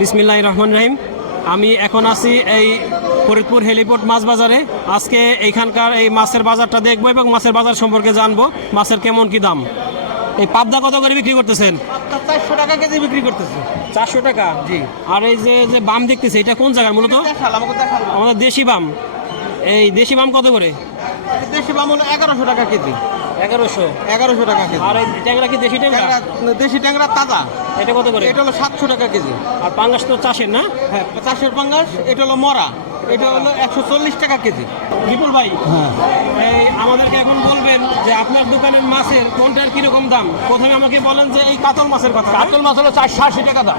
বিসমিল্লাহ রহমান রহিম। আমি এখন আছি এই ফরিদপুর হেলিপোর্ট মাছ বাজারে। আজকে এইখানকার এই মাছের বাজারটা দেখব এবং মাছের বাজার সম্পর্কে জানব মাছের কেমন কি দাম। এই পাবদা কত করে বিক্রি করতেছেন? চারশো টাকা কেজি বিক্রি করতেছে। চারশো টাকা? জি। আর এই যে যে বাম দেখতেছে এটা কোন জায়গার মূলত? আমাদের দেশি বাম। এই দেশি বাম কত করে? দেশি বাম হলো এগারোশো টাকা কেজি। এগারোশো। এগারোশো টাকা কেজি। আর এই ট্যাংরা কি দেশি ট্যাংরা? দেশি ট্যাংরা তাজা। এটা কত করে? এটা হলো সাতশো টাকা কেজি। আর পাঙ্গাস তো চাষের না? হ্যাঁ চারশোর পাঙ্গাস এটা হলো মরা। এটা হলো একশো চল্লিশ টাকা কেজি। বিপুল ভাই হ্যাঁ। এই আমাদেরকে এখন বলবেন যে আপনার দোকানের মাছের কোনটার কীরকম দাম? প্রথমে আমাকে বলেন যে এই কাতল মাছের কথা। কাতল মাছ হলো চারশো আশি টাকা দাম।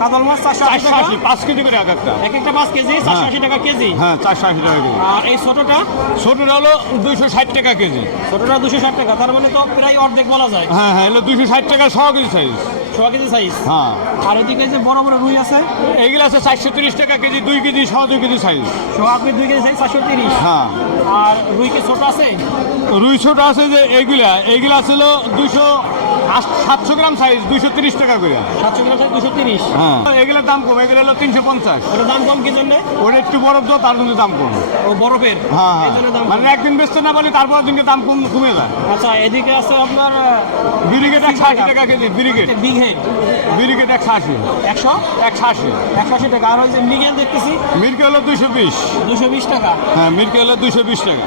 কাতল মাছ চারশো আশি পাঁচ কেজি করে এক একটা। এক একটা পাঁচ কেজি চারশো আশি টাকা কেজি। হ্যাঁ চারশো আশি টাকা কেজি। আর এই ছোটটা? ছোটটা হলো দুইশো ষাট টাকা কেজি। ছোটটা দুশো ষাট টাকা তার মানে তো প্রায় অর্ধেক বলা যায়। হ্যাঁ হ্যাঁ এগুলো দুইশো ষাট টাকা ছ কেজি সাইজ ছ কেজি সাইজ হ্যাঁ। আর এদিকে যে বড় বড় রুই আছে? এইগুলো আছে চারশো তিরিশ টাকা কেজি দুই কেজি ছ দুই কেজি সাইজ ছ আপনি দুই কেজি সাইজ চারশো তিরিশ। হ্যাঁ। আর রুই কি ছোট আছে? রুই ছোট আছে যে এইগুলা এইগুলা ছিল দুইশো সাতশো গ্রাম সাইজ দুইশো তিরিশ টাকা করে। সাতশো গ্রাম সাইজ দুশো তিরিশ। হ্যাঁ। এগুলোর দাম কম এগুলো হলো তিনশো পঞ্চাশ। ওটার দাম কম কি জন্য? ওটা একটু বরফ দাও তার জন্য দাম কম। ও বরফের? হ্যাঁ এই হ্যাঁ জন্য দাম মানে একদিন বেচতে না পারি তারপর দিনকে দাম কম কমে যায়। আচ্ছা এদিকে আছে আপনার বিরিগেট একশো আশি টাকা। কেজি বিরিগেট বিগ হেড বিরিগেট একশো আশি। একশো? একশো আশি। একশো আশি টাকা। আর ওই যে মিগেল দেখতেছি মির্কে হলো দুইশো বিশ। দুশো বিশ টাকা। হ্যাঁ মির্কে হলো দুইশো বিশ টাকা।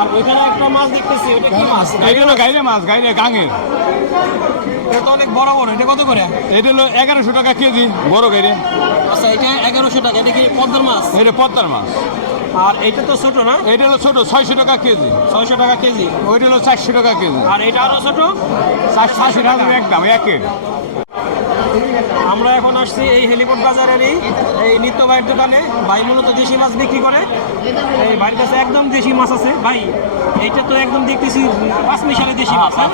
আর ওইখানে একটা মাছ দেখতেছি ওটা কি মাছ? এটা হলো গাইরে মাছ গাইরে গাঙের। এটা অনেক বড় বড় এটা কত করে? এটা হলো এগারোশো টাকা কেজি বড় গাইরে আচ্ছা এটা এগারোশো টাকা এটা কি পদ্মার মাছ? এটা পদ্মার মাছ। আর এটা তো ছোট না? এটা হলো ছোট ছয়শো টাকা কেজি। ছয়শো টাকা কেজি? ওইটা হলো চারশো টাকা কেজি। আর এটা আরও ছোট? চারশো আশি টাকা একদম একের আমরা এখন আসছি এই হেলিপোর্ট বাজারেরই এই নিত্য ভাইয়ের দোকানে। ভাই মূলত দেশি মাছ বিক্রি করে। এই ভাইয়ের কাছে একদম দেশি মাছ আছে। ভাই এইটা তো একদম দেখতেছি পাঁচ মিশালে দেশি মাছ হ্যাঁ?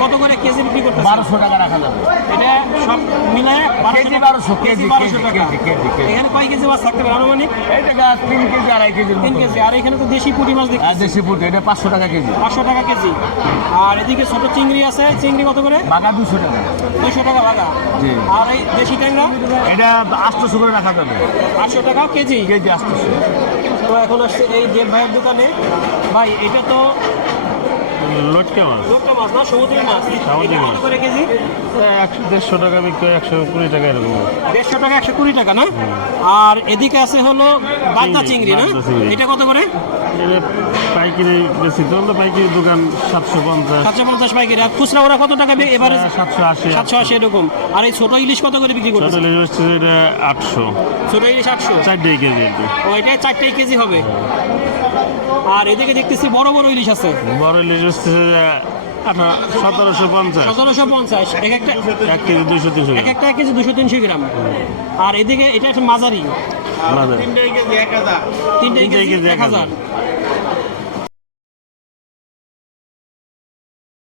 কত করে কেজি বিক্রি করতেছে বারোশো টাকা রাখা যাবে। এটা সব মিলে কেজি 1200, কেজি, বারোশো টাকা। এখানে কয় কেজি মাছ থাকতে পারে? আনুমানিক? তিন কেজি আড়াই কেজি তিন কেজি। আর এখানে তো দেশি পুঁটি মাছ দেখি দেশি ফুট এটা পাঁচশো টাকা কেজি। পাঁচশো টাকা কেজি। আর এদিকে ছোট চিংড়ি আছে। চিংড়ি কত করে? বাঘা দুশো টাকা। দুশো টাকা জি। আর এই দেশি ট্যাংরা? এটা আটশোশো করে রাখা যাবে। আটশো টাকা কেজি। কেজি আটশোশো তো এখন আসছে এই দেব ভাইয়ের দোকানে। ভাই এটা তো লটকে মাছ। লোকটা মাছ না সমুদ্রের মাছ। কত মাছ। করে কেজি? একশো দেড়শো টাকা বিক্রি একশো কুড়ি টাকা এরকম। দেড়শো টাকা একশো কুড়ি টাকা না? আর এদিকে আছে হলো বাগদা চিংড়ি না? এটা কত করে? পাইকারি বেশি তো পাইকারি দোকান সাতশো পঞ্চাশ। সাতশো পঞ্চাশ পাইকারি। আর খুচরা ওরা কত টাকা এবারে? সাতশো আশি সাতশো আশি এরকম। আর এই ছোট ইলিশ কত করে বিক্রি করতেছে? টোটাল হচ্ছে আটশো। ছোট ইলিশ আটশো? চারটে কেজি ও এটা চারটাই কেজি হবে। আর এদিকে দেখতেছি বড় বড় ইলিশ আছে। বড় ইলিশ হচ্ছে আঠা সতেরোশো পঞ্চাশ। সতেরোশো পঞ্চাশ। এক একটা এক কেজি দুশো তিনশো এক একটা এক কেজি দুশো তিনশো গ্রাম। আর এদিকে এটা একটা মাঝারি। তিনটে কেজি এক হাজার।